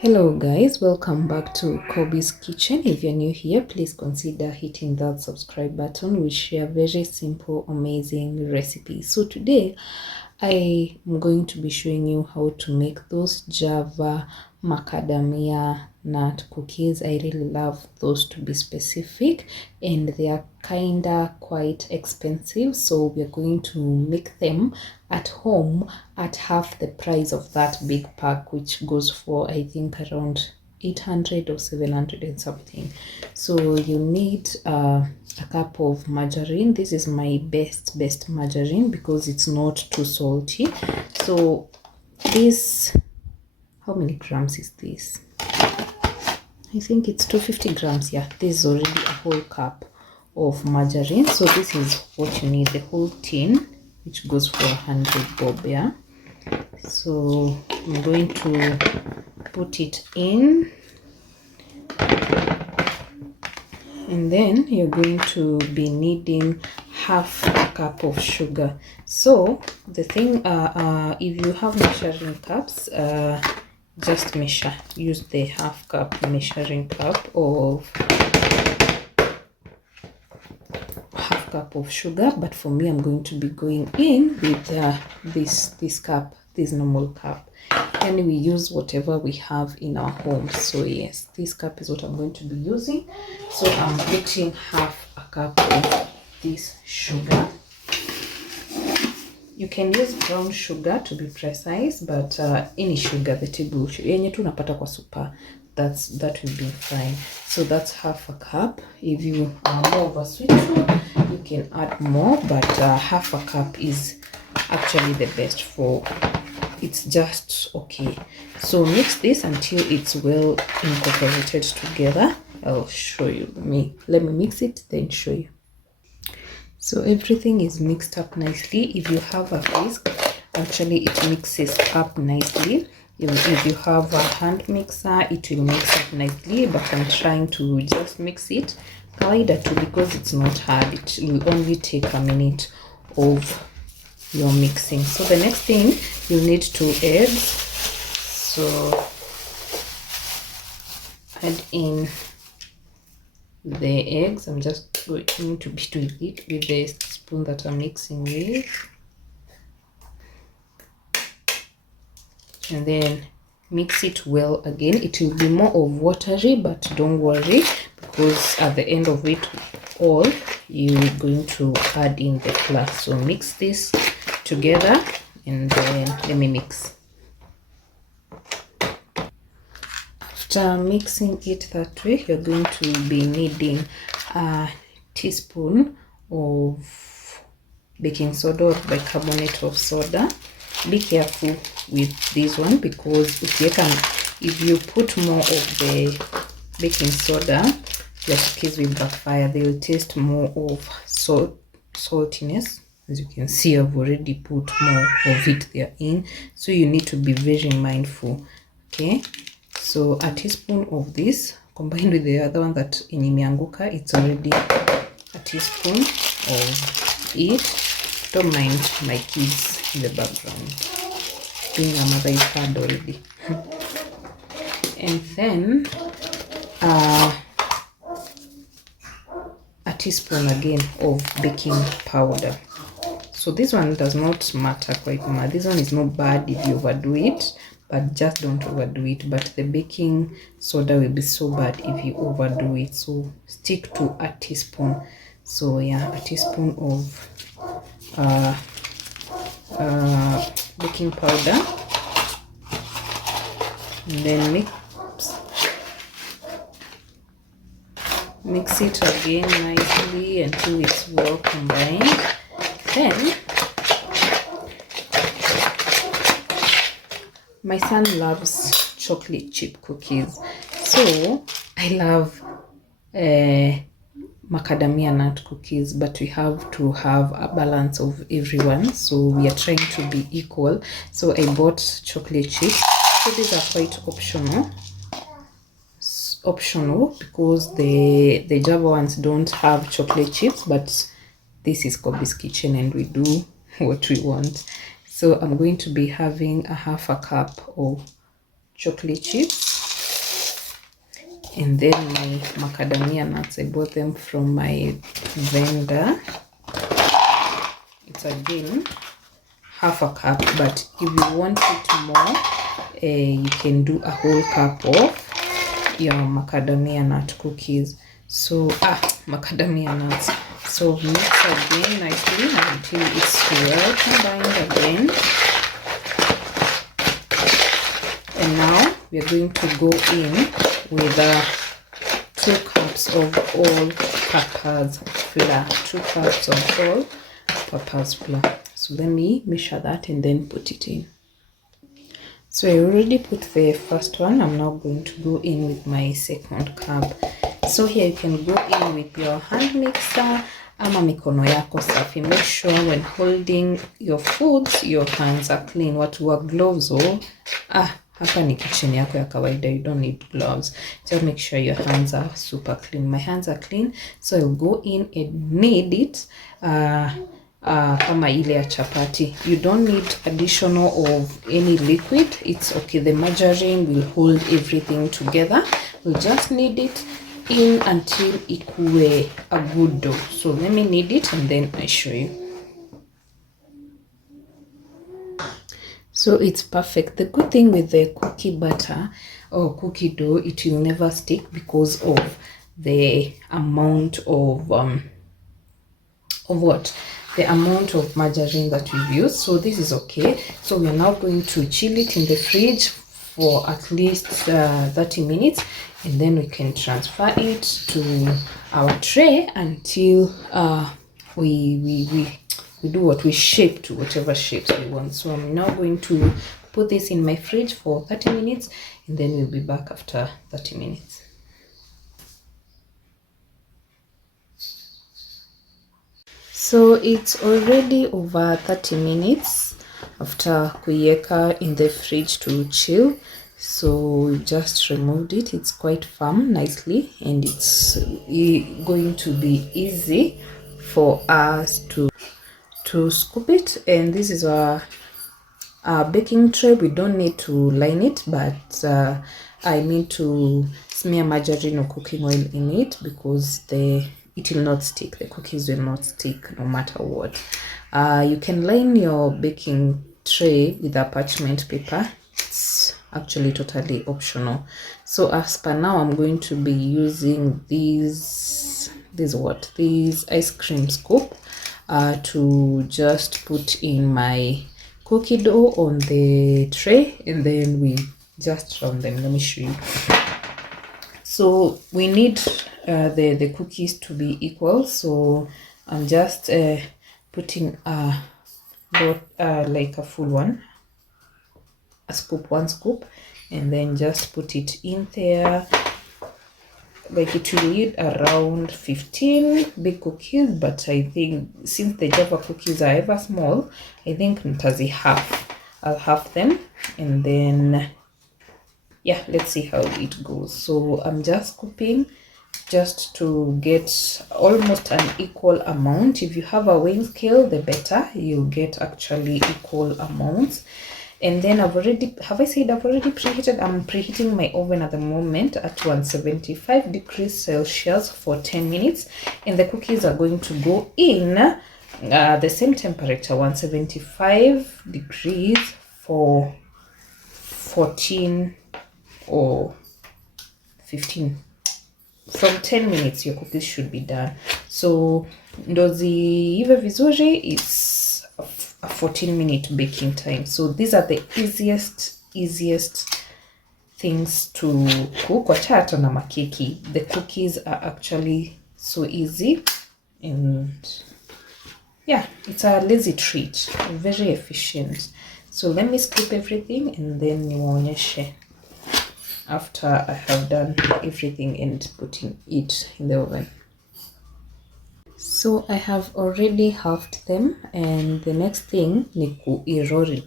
Hello guys, welcome back to Kobe's Kitchen. If you're new here, please consider hitting that subscribe button. We share very simple, amazing recipes. So today I am going to be showing you how to make those Java macadamia nut cookies. I really love those, to be specific, and they are kinda quite expensive, so we're going to make them at home at half the price of that big pack, which goes for I think around 800 or 700 and something. So you need a cup of margarine. This is my best margarine because it's not too salty. So this, how many grams is this? I think it's 250 grams. Yeah, this is already a whole cup of margarine. So this is what you need, the whole tin, which goes for 100 bob. Yeah, so I'm going to put it in, and then you're going to be needing half a cup of sugar. So the thing, if you have measuring cups, just measure, use the half cup measuring cup of half cup of sugar. But for me, I'm going to be going in with this cup, this normal cup, and we use whatever we have in our home. So yes, this cup is what I'm going to be using. So I'm putting half a cup of this sugar. You can use brown sugar to be precise, but any sugar, the table sugar yenye tu unapata kwa super, that will be fine. So that's half a cup. If you are more of a sweet tooth, you can add more, but half a cup is actually the best for, it's just okay. So mix this until it's well incorporated together. I'll show you. Let me mix it, then show you. So everything is mixed up nicely. If you have a whisk, actually it mixes up nicely. If you have a hand mixer, it will mix up nicely, but I'm trying to just mix it kawaida too, because it's not hard. It will only take a minute of your mixing. So the next thing, you need 2 eggs. So add in the eggs. I'm just going to beat with it with the spoon that I'm mixing with, and then mix it well again. It will be more of watery, but don't worry, because at the end of it all, you're going to add in the flour. So mix this together, and then let me mix. After mixing it that way, you're going to be needing a teaspoon of baking soda or bicarbonate of soda. Be careful with this one, because if you put more of the baking soda, your cookies will backfire. They'll taste more of saltiness. As you can see, I've already put more of it there in, so you need to be very mindful. Okay, so a teaspoon of this combined with the other one that imeanguka, it's already a teaspoon of it. Don't mind my kids in the background. Being a mother is hard already. And then a teaspoon again of baking powder. So this one does not matter quite much. This one is not bad if you overdo it, but just don't overdo it. But the baking soda will be so bad if you overdo it. So stick to a teaspoon. So yeah, a teaspoon of baking powder, and then mix it again nicely until it's well combined. Then my son loves chocolate chip cookies, so I love macadamia nut cookies, but we have to have a balance of everyone, so we are trying to be equal. So I bought chocolate chips. So these are quite optional because the Java ones don't have chocolate chips, but this is Kobe's Kitchen and we do what we want. So I'm going to be having a half a cup of chocolate chips. And then my macadamia nuts, I bought them from my vendor. It's again half a cup, but if you want it more, you can do a whole cup of your macadamia nut cookies. So macadamia nuts. So mix again nicely until it's well combined again. And now we are going to go in with 2 cups of all-purpose flour. 2 cups of all-purpose flour. So let me measure that and then put it in. So I already put the first one. I'm now going to go in with my second cup. So here you can go in with your hand mixer ama mikono yako safi. Make sure when holding your foods your hands are clean. Watu wa gloves hapa ni kitchen yako ya kawaida, you don't need gloves. Just make sure your hands are super clean. My hands are clean, so I'll go in and knead it kama ile ya chapati. You don't need additional of any liquid. It's okay, the margarine will hold everything together. We'll just knead it in until ikuwe a good dough. So let me knead it and then I show you. So it's perfect. The good thing with the cookie batter or cookie dough, it will never stick because of the amount of the amount of margarine that we've used. So this is okay. So we are now going to chill it in the fridge for at least 30 minutes, and then we can transfer it to our tray until we do what we shape to whatever shapes we want. So I'm now going to put this in my fridge for 30 minutes, and then we'll be back after 30 minutes. So it's already over 30 minutes after kuiweka in the fridge to chill. So we just removed it. It's quite firm nicely, and it's going to be easy for us to scoop it. And this is our baking tray. We don't need to line it, but I need to smear margarine or cooking oil in it because it will not stick. The cookies will not stick no matter what. You can line your baking tray with a parchment paper. It's actually totally optional. So as per now, I'm going to be using these ice cream scoop to just put in my cookie dough on the tray, and then we just round them. Let me show you. So we need the cookies to be equal. So I'm just putting like a full one, one scoop, and then just put it in there. Like it will need around 15 big cookies, but I think since the Java cookies are ever small, I think I'll half them, and then yeah, let's see how it goes. So I'm just scooping just to get almost an equal amount. If you have a weighing scale, the better, you'll get actually equal amounts. And then I've already preheated? I'm preheating my oven at the moment at 175 degrees Celsius for 10 minutes, and the cookies are going to go in the same temperature, 175 degrees, for 14 or 15. From 10 minutes your cookies should be done. So ndo ziive vizuri, it's a 14-minute baking time. So these are the easiest things to cook. Wachata na makeki. The cookies are actually so easy, and yeah, it's a lazy treat, very efficient. So let me scoop everything and then niwaonyeshe after I have done everything and putting it in the oven. So I have already halved them, and the next thing ni roll it.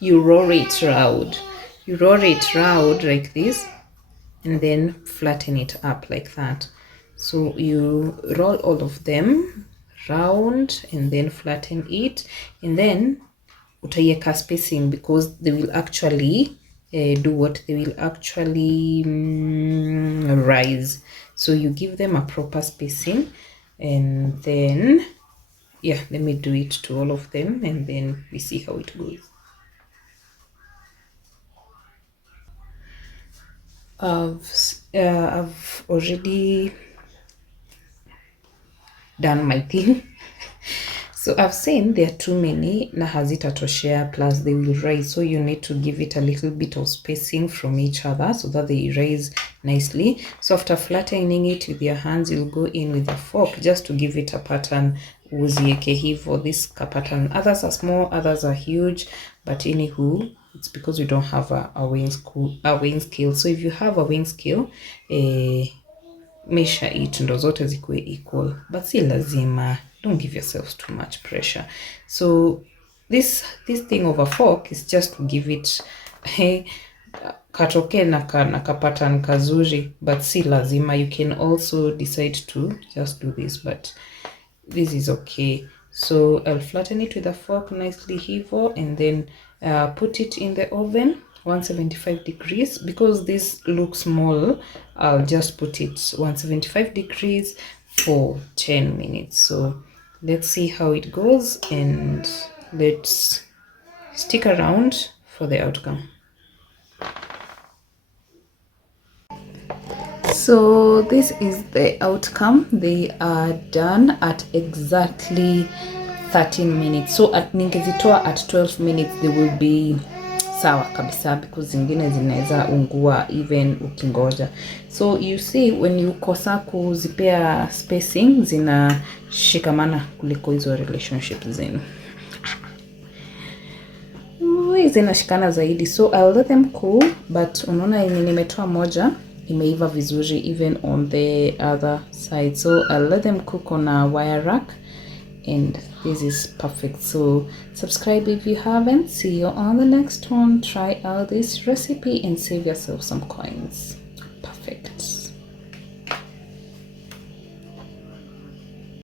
You roll it round. You roll it round like this, and then flatten it up like that. So you roll all of them round and then flatten it, and then utaiweka spacing because they will actually do what, they will actually rise. So you give them a proper spacing, and then yeah, let me do it to all of them and then we see how it goes. I've already done my thing. So I've seen there are too many na hazitatoshea, plus they will rise, so you need to give it a little bit of spacing from each other so that they rise nicely. So after flattening it with your hands, you'll go in with a fork just to give it a pattern. Uzieke hivo, this pattern. Others are small, others are huge, but anywho, it's because we don't have a weighing scale. So if you have a weighing scale, measure it ndo zote zikuwe equal, but si lazima. Don't give yourselves too much pressure. So this thing of a fork is just to give it katoke na kapatan kazuri, but si lazima. You can also decide to just do this, but this is okay. So I'll flatten it with a fork nicely hivo, and then put it in the oven 175 degrees. Because this looks small, I'll just put it 175 degrees for 10 minutes. So let's see how it goes, and let's stick around for the outcome. So this is the outcome. They are done at exactly 13 minutes. So at ningezitoa at 12 minutes, they will be sawa kabisa, because zingine zinaweza ungua even ukingoja. So you see, when you kosa kuzipea spacing, zina shikamana kuliko hizo relationship zenu. Zinashikana zaidi. So I'll let them cool, but unaona yenye nimetoa moja imeiva vizuri even on the other side. So I'll let them cook on a wire rack, and this is perfect. So subscribe if you haven't. See you on the next one. Try out this recipe and save yourself some coins. Perfect.